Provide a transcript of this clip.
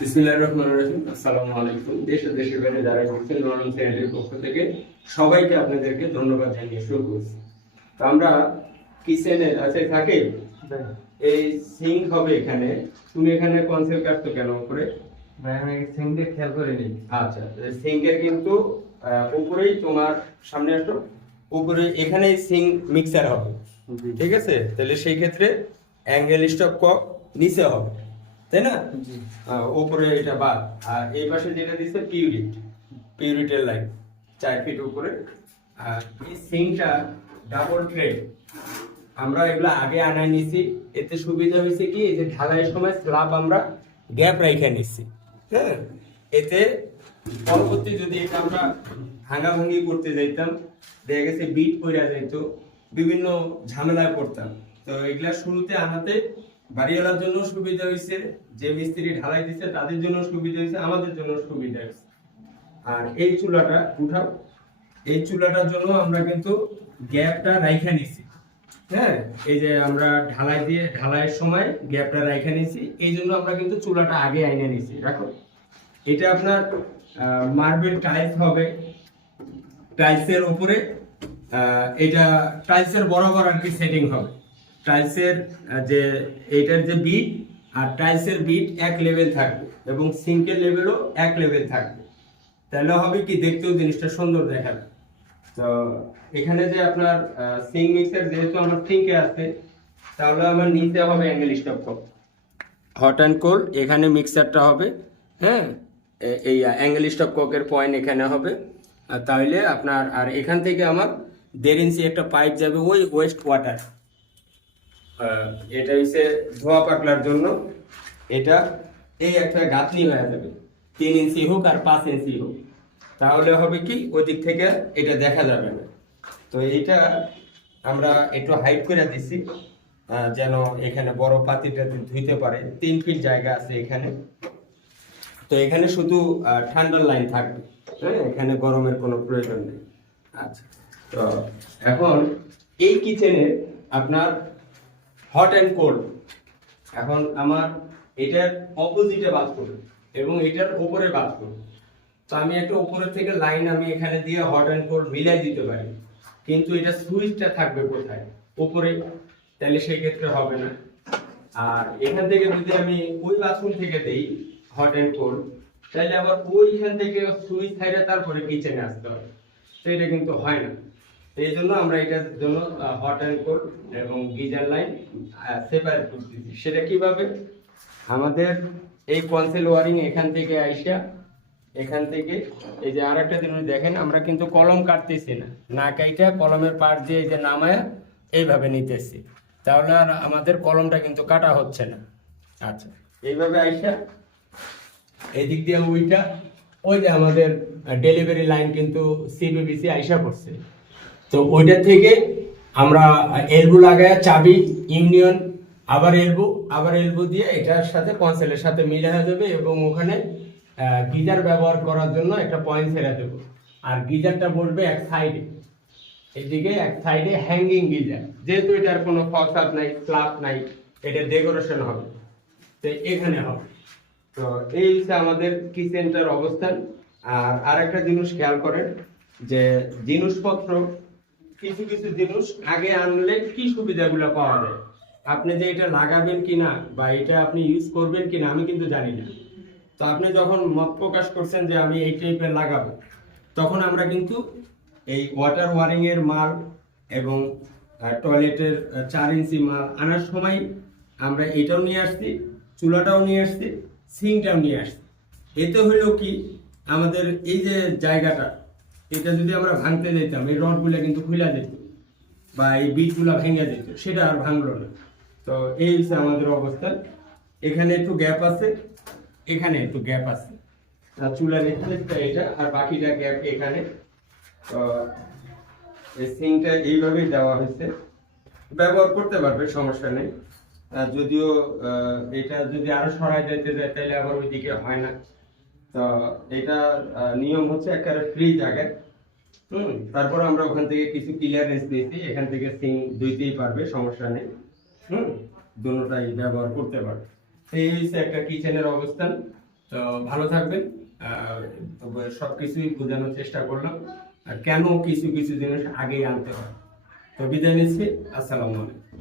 বিসমিল্লাহির রহমানির রহিম। আসসালামু আলাইকুম। দেশ ও দেশের বাইরে যারা ঘুরছেন নরম চ্যানেলের পক্ষ থেকে সবাইকে আপনাদেরকে ধন্যবাদ জানিয়ে শুরু করছি। তো আমরা কিচেনের আছে থাকে? এই সিঙ্ক হবে এখানে। তুমি এখানে কেন খেয়াল করিনি। আচ্ছা সিঙ্কের কিন্তু উপরেই তোমার সামনে আসো। উপরে এখানে সিঙ্ক মিক্সার হবে। ঠিক আছে? তাহলে সেই ক্ষেত্রে অ্যাঙ্গেল স্টপ কক নিচে হবে। তাই না? উপরে এটা বাদ। আর এই পাশে যেটা দিচ্ছে পিউরিট পিউরিটের লাইন চার ফিট উপরে। আর এই সিংটা ডাবল ট্রে আমরা এগুলো আগে আনাই নিছি। এতে সুবিধা হয়েছে কি এই যে ঢালাইয়ের সময় স্ল্যাব আমরা গ্যাপ রেখে নিচ্ছি হ্যাঁ? এতে পরবর্তী যদি এটা আমরা ভাঙাভাঙি করতে যাইতাম দেখা গেছে বিট পড়া যাইত বিভিন্ন ঝামেলায় পড়তাম। তো এগুলা শুরুতে আনাতে বাড়িওয়ালার জন্য সুবিধা হয়েছে যে মিস্ত্রি ঢালাই দিচ্ছে তাদের জন্য সুবিধা হয়েছে আমাদের জন্য সুবিধা হয়েছে আর এই চুলাটা, উঠাও, এই চুলাটার জন্য আমরা কিন্তু গ্যাপটা রাইখা নিছি। হ্যাঁ এই যে আমরা ঢালাই দিয়ে, ঢালাইয়ের সময় গ্যাপটা রাইখা নিছি, এই জন্য আমরা কিন্তু চুলাটা আগে আইনে নিছি। রাখো। এটা আপনার মার্বেল টাইলস হবে, টাইলসের উপরে এটা টাইলসের বরাবর আর কি সেটিং হবে। টাইলসের যে এইটার যে বিট আর টাইলসের বিট এক লেভেল থাকবে এবং সিঙ্কের লেভেলও এক লেভেল থাকবে। তাহলে হবে কি? দেখতেও জিনিসটা সুন্দর দেখাবে। তো এখানে যে আপনার সিঙ্ক মিক্সার যেহেতু আমার সিঙ্কে আছে, তাহলে আমার নিচে হবে angle stop hot and cold এখানে মিক্সারটা হবে হ্যাঁ? এই অ্যাঙ্গেল স্টপ ককের পয়েন্ট এখানে হবে। তাহলে আপনার, আর এখান থেকে আমার দেড় ইঞ্চি একটা পাইপ যাবে ওই ওয়েস্ট ওয়াটার এটা হচ্ছে ধোয়া পাকলার জন্য। এটা এই একটা গাঁথনি হয়ে যাবে। তিন ইঞ্চি হোক আর পাঁচ ইঞ্চি হোক। তাহলে হবে কি ওই দিক থেকে এটা দেখা যাবে না। তো এইটা আমরা একটু হাইট করে দিছি যেন এখানে বড় পাতিটা ধুইতে পারে। তিন ফিট জায়গা আছে এখানে। তো এখানে শুধু ঠান্ডার লাইন থাকবে। হ্যাঁ এখানে গরমের কোনো প্রয়োজন নেই। আচ্ছা তো এখন এই কিচেনে আপনার হট অ্যান্ড কোল্ড এখন আমার এটার অপোজিটে বাথরুম এবং এটার উপরে বাথরুম তো আমি একটা উপরে থেকে লাইন আমি এখানে দিয়ে হট অ্যান্ড কোল্ড মিলাই দিতে পারি। কিন্তু এটা সুইচটা থাকবে কোথায়? উপরে। তাহলে সেই ক্ষেত্রে হবে না। আর এখান থেকে যদি আমি ওই বাথরুম থেকে দেই হট অ্যান্ড কোল্ড তাহলে আবার ওইখান থেকে সুইচ ছাইড়া তারপরে কিচেনে আসতে হবে। তো এটা কিন্তু হয় না। তো এই জন্য আমরা এটার জন্য হট অ্যান্ড কোল্ড এবং গিজার লাইন সেপারেট করতেছি সেটা কীভাবে? আমাদের এই কনসেল ওয়ারিং এখান থেকে আইসা, এখান থেকে, এই যে আর একটা জিনিস দেখেন, আমরা কিন্তু কলম কাটতেছি না। না কাইটা কলমের পাট দিয়ে এই যে নামায় এইভাবে নিতেছি। তাহলে আর আমাদের কলমটা কিন্তু কাটা হচ্ছে না। আচ্ছা এইভাবে আইসা এদিক দিয়ে ওইটা, ওই যে আমাদের ডেলিভারি লাইন কিন্তু সিবিবিসি আইসা পড়ছে। তো ওইটা থেকে আমরা এলবু লাগায় চাবি, ইউনিয়ন, আবার এলবু আবার এলবু দিয়ে এটার সাথে কনসেলের সাথে মিলে হয়ে যাবে এবং ওখানে গিজার ব্যবহার করার জন্য একটা পয়েন্ট ছেড়ে দেবো। আর গিজারটা বলবে এক সাইডে এদিকে এক সাইডে হ্যাঙ্গিং গিজার। যেহেতু এটার কোনো ফসাদ নাই স্ল্যাব নাই, এটা ডেকোরেশন হবে। তো এখানে হবে। তো এই হচ্ছে আমাদের কিচেনটার অবস্থান। আর আরেকটা জিনিস খেয়াল করেন যে জিনিসপত্র কিছু কিছু জিনিস আগে আনলে কি সুবিধাগুলো পাওয়া যায়? আপনি যে এটা লাগাবেন কিনা বা এটা আপনি ইউজ করবেন কিনা, আমি কিন্তু জানি না। তো আপনি যখন মত প্রকাশ করছেন যে আমি এই টাইপের লাগাবো, তখন আমরা কিন্তু এই ওয়াটার ওয়ারিং এর মাল এবং টয়লেটের চার ইঞ্চি মাল আনার সময় আমরা এটাও নিয়ে আসছি, চুলাটাও নিয়ে আসছি সিংটাও নিয়ে আসছি। এতে হলো কি, আমাদের এই যে জায়গাটা এটা যদি আমরা ভাঙতে যেতাম এই রডগুলো কিন্তু খুলে যেত বা এই বিটগুলো ভেঙে যেত, সেটা আর ভাঙলো না। তো এই হচ্ছে আমাদের অবস্থান। এখানে একটু গ্যাপ আছে, এখানে একটু গ্যাপ আছে। আর চুলার স্পেসটা এটা, আর বাকিটা গ্যাপ এখানে। তো এই সিংটা এইভাবেই দেওয়া হয়েছে। ব্যবহার করতে পারবে, সমস্যা নেই। আর যদিও এটা যদি আরও সরাই যেতে যায়, তাহলে আবার ওইদিকে হয় না। তো এটা নিয়ম হচ্ছে একেবারে ফ্রি জায়গায় হুম, তারপর আমরা ওখান থেকে কিছু ক্লিয়ারেন্স দিয়েছি এখান থেকে সিং দুইতেই পারবে, সমস্যা নেই। হুম, দুটোটাই ব্যবহার করতে পারবে। এই হচ্ছে একটা কিচেনের অবস্থান। তো ভালো থাকবেন। সব কিছুই বোঝানোর চেষ্টা করলাম। আর কেন কিছু কিছু জিনিস আগেই আনতে হয়। তো বিদায় নিচ্ছি। আসসালামু আলাইকুম।